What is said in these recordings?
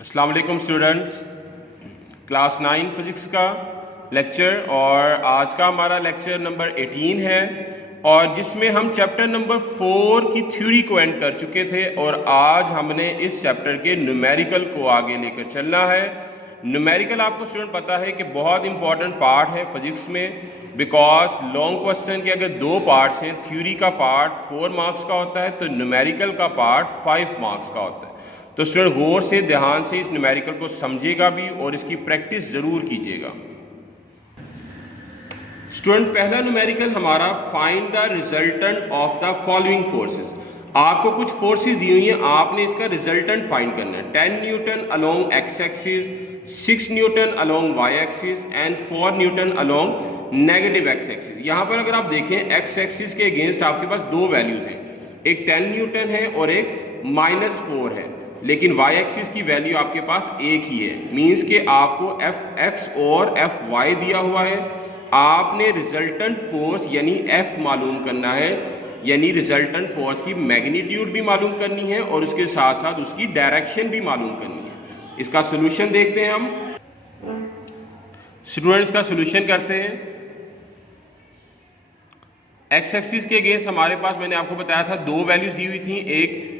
अस्सलाम वालेकुम students, class 9 physics का लेक्चर और आज का हमारा लेक्चर नंबर 18 है और जिसमें हम चैप्टर नंबर 4 की थ्योरी को एंड कर चुके थे और आज हमने इस चैप्टर के न्यूमेरिकल को आगे लेकर चलना है। न्यूमेरिकल आपको स्टूडेंट पता है कि बहुत इंपॉर्टेंट पार्ट है फिज़िक्स में, बिकॉज लॉन्ग क्वेश्चन के अगर दो पार्ट्स हैं, थ्योरी का पार्ट 4 मार्क्स का होता है तो न्यूमेरिकल का पार्ट 5 मार्क्स का होता है। तो स्टूडेंट गौर से ध्यान से इस न्यूमेरिकल को समझिएगा भी और इसकी प्रैक्टिस ज़रूर कीजिएगा। स्टूडेंट पहला न्यूमेरिकल हमारा find the resultant of the following forces. आपको कुछ फोर्सेस दी हुई हैं, आपने इसका रिजल्टेंट फाइंड करना है। 10 newton along X axis, 6 newton along Y axis and 4 newton along negative X axis. यहाँ पर अगर आप देखें एक्स एक्सिस के अगेंस्ट आपके पास दो वैल्यूज हैं, एक 10 न्यूटन है और एक -4 है, लेकिन y एक्सिस की वैल्यू आपके पास एक ही है। मींस कि आपको Fx और Fy दिया हुआ है, आपने रिजल्टेंट फोर्स यानी F मालूम करना है, यानी रिजल्टेंट फोर्स की मैग्नीट्यूड भी मालूम करनी है और उसके साथ साथ उसकी डायरेक्शन भी मालूम करनी है। इसका सोल्यूशन देखते हैं हम। स्टूडेंट्स का सोल्यूशन करते हैं। एक्स एक्सिस के अगेंस्ट हमारे पास मैंने आपको बताया था दो वैल्यूज दी हुई थी, एक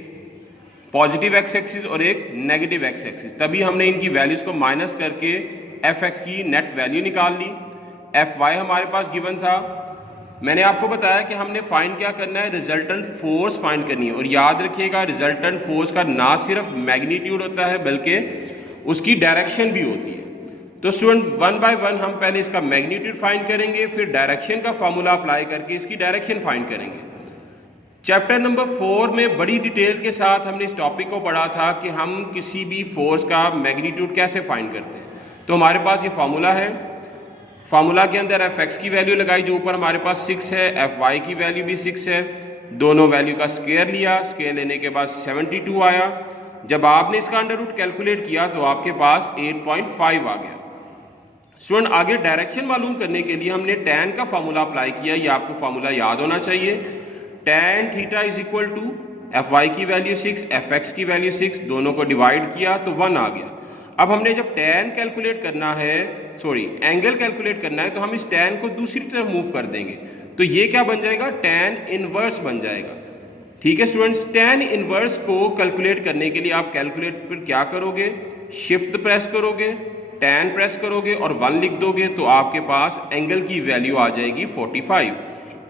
पॉजिटिव एक्स एक्सिस और एक नेगेटिव एक्स एक्सिस। तभी हमने इनकी वैल्यूज को माइनस करके एफ एक्स की नेट वैल्यू निकाल ली। एफ वाई हमारे पास गिवन था। मैंने आपको बताया कि हमने फाइंड क्या करना है, रिजल्टेंट फोर्स फाइंड करनी है। और याद रखिएगा रिजल्टेंट फोर्स का ना सिर्फ मैग्नीट्यूड होता है बल्कि उसकी डायरेक्शन भी होती है। तो स्टूडेंट वन बाय वन हम पहले इसका मैग्नीट्यूड फाइंड करेंगे, फिर डायरेक्शन का फॉर्मूला अप्लाई करके इसकी डायरेक्शन फाइंड करेंगे। चैप्टर नंबर 4 में बड़ी डिटेल के साथ हमने इस टॉपिक को पढ़ा था कि हम किसी भी फोर्स का मैग्नीट्यूड कैसे फाइंड करते हैं। तो हमारे पास ये फार्मूला है, फार्मूला के अंदर एफ एक्स की वैल्यू लगाई जो ऊपर हमारे पास 6 है, एफ वाई की वैल्यू भी 6 है, दोनों वैल्यू का स्क्वायर लिया, स्क्वायर लेने के बाद 72 आया। जब आपने इसका अंडर रूट कैलकुलेट किया तो आपके पास 8.5 आ गया। स्टूडेंट आगे डायरेक्शन मालूम करने के लिए हमने tan का फार्मूला अप्लाई किया, ये आपको फार्मूला याद होना चाहिए। tan theta is equal to F Y की वैल्यू 6, एफ एक्स की वैल्यू 6, दोनों को डिवाइड किया तो 1 आ गया। अब हमने जब tan कैलकुलेट करना है, एंगल कैलकुलेट करना है, तो हम इस tan को दूसरी तरफ मूव कर देंगे तो ये क्या बन जाएगा, tan इनवर्स बन जाएगा। ठीक है स्टूडेंट्स, tan इनवर्स को कैलकुलेट करने के लिए आप कैलकुलेट पर क्या करोगे, शिफ्ट प्रेस करोगे, tan प्रेस करोगे और 1 लिख दोगे तो आपके पास एंगल की वैल्यू आ जाएगी 45।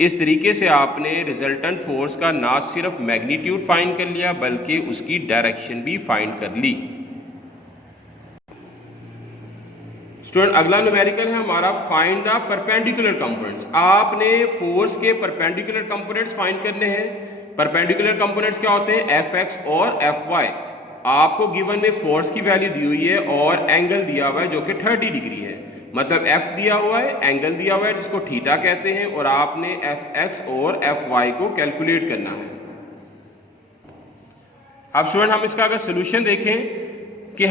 इस तरीके से आपने रिजल्टेंट फोर्स का ना सिर्फ मैग्नीट्यूड फाइंड कर लिया बल्कि उसकी डायरेक्शन भी फाइंड कर ली। स्टूडेंट अगला न्यूमेरिकल है हमारा फाइंड द परपेंडिकुलर कंपोनेंट्स। आपने फोर्स के परपेंडिकुलर कंपोनेंट्स फाइंड करने हैं। परपेंडिकुलर कंपोनेंट्स क्या होते हैं, एफ एक्स और एफ वाई। आपको गिवन में फोर्स की वैल्यू दी हुई है और एंगल दिया हुआ है जो कि 30 डिग्री है, मतलब f दिया हुआ है, एंगल दिया हुआ है जिसको थीटा कहते हैं और आपने एफ एक्स और एफ वाई को कैलकुलेट करना है। अब स्टूडेंट हम इसका अगर सोल्यूशन देखें कि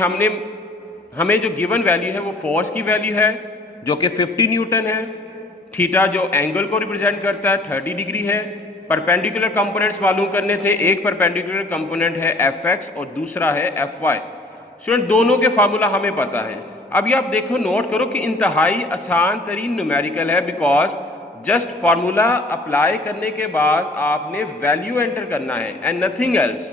हमें जो गिवन वैल्यू है वो फोर्स की वैल्यू है जो कि 50 न्यूटन है, थीटा जो एंगल को रिप्रेजेंट करता है 30 डिग्री है। परपेंडिकुलर कंपोनेंट्स मालूम करने थे, एक परपेंडिकुलर कंपोनेंट है एफ एक्स और दूसरा है एफ वाई। स्टूडेंट दोनों के फार्मूला हमें पता है। अभी आप देखो, नोट करो कि इंतहाई आसान तरीन न्यूमेरिकल है, बिकॉज जस्ट फार्मूला अप्लाई करने के बाद आपने वैल्यू एंटर करना है एंड नथिंग एल्स।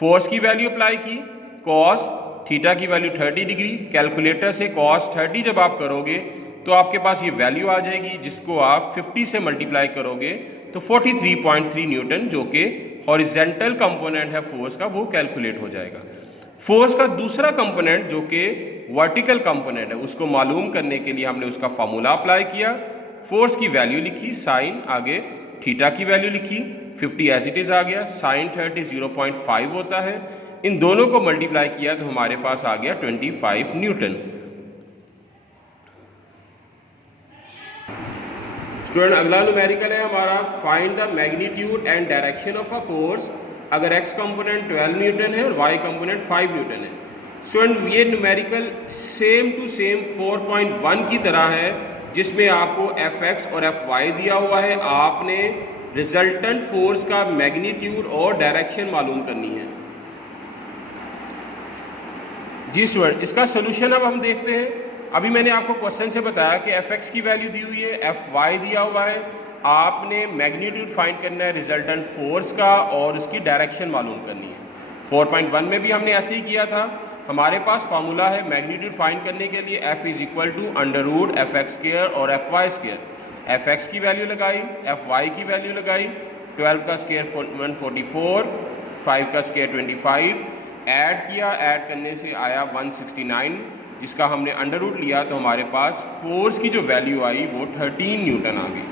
फोर्स की वैल्यू अप्लाई की, कॉस थीटा की वैल्यू 30 डिग्री, कैलकुलेटर से कॉस 30 जब आप करोगे तो आपके पास ये वैल्यू आ जाएगी जिसको आप 50 से मल्टीप्लाई करोगे तो 43.3 न्यूटन जो कि हॉरिजेंटल कंपोनेंट है फोर्स का वो कैलकुलेट हो जाएगा। फोर्स का दूसरा कंपोनेंट जो कि वर्टिकल कंपोनेंट है उसको मालूम करने के लिए हमने उसका फार्मूला अप्लाई किया, फोर्स की वैल्यू लिखी, साइन आगे थीटा की वैल्यू लिखी, 50 एज इट इज आ गया, साइन 30 0.5 होता है, इन दोनों को मल्टीप्लाई किया तो हमारे पास आ गया 25 न्यूटन। स्टूडेंट अगला न्यूमेरिकल है हमारा find the magnitude and direction of a force अगर एक्स कंपोनेंट 12 न्यूटन है और वाई कंपोनेंट 5 न्यूटन है। स्टूडेंट ये न्यूमेरिकल सेम टू सेम 4.1 की तरह है जिसमें आपको एफ एक्स और एफ वाई दिया हुआ है, आपने रिजल्टेंट फोर्स का मैग्नीट्यूड और डायरेक्शन मालूम करनी है। जी स्टूडेंट, इसका सोल्यूशन अब हम देखते हैं। अभी मैंने आपको क्वेश्चन से बताया कि एफ एक्स की वैल्यू दी हुई है, एफ वाई दिया हुआ है, आपने मैग्नीट्यूड फाइंड करना है रिजल्टेंट फोर्स का और उसकी डायरेक्शन मालूम करनी है। 4.1 में भी हमने ऐसे ही किया था। हमारे पास फार्मूला है मैग्नीट्यूड फाइंड करने के लिए, F is equal to under root F X square और F Y square. F X की वैल्यू लगाई, एफ वाई की वैल्यू लगाई, 12 का स्क्वायर 144, 5 का स्क्वायर 25, ऐड किया, ऐड करने से आया 169, जिसका हमने अंडर रूट लिया तो हमारे पास फोर्स की जो वैल्यू आई वो 13 न्यूटन आ गई।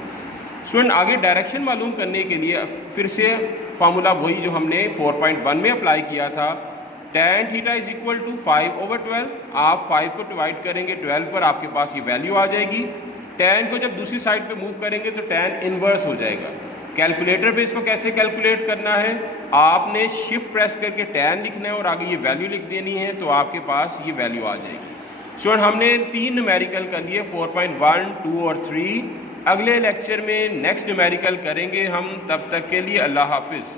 स्टूडेंट, आगे डायरेक्शन मालूम करने के लिए फिर से फार्मूला वही जो हमने 4.1 में अप्लाई किया था, tan theta is equal to 5/12। आप 5 को डिवाइड करेंगे 12 पर, आपके पास ये वैल्यू आ जाएगी। tan को जब दूसरी साइड पे मूव करेंगे तो tan इनवर्स हो जाएगा। कैलकुलेटर पे इसको कैसे कैलकुलेट करना है, आपने शिफ्ट प्रेस करके tan लिखना है और आगे ये वैल्यू लिख देनी है, तो आपके पास ये वैल्यू आ जाएगी। स्टूडेंट, हमने 3 न्यूमेरिकल कर लिए, 4.1, 2 और 3। अगले लेक्चर में नेक्स्ट न्यूमेरिकल करेंगे हम। तब तक के लिए अल्लाह हाफिज़।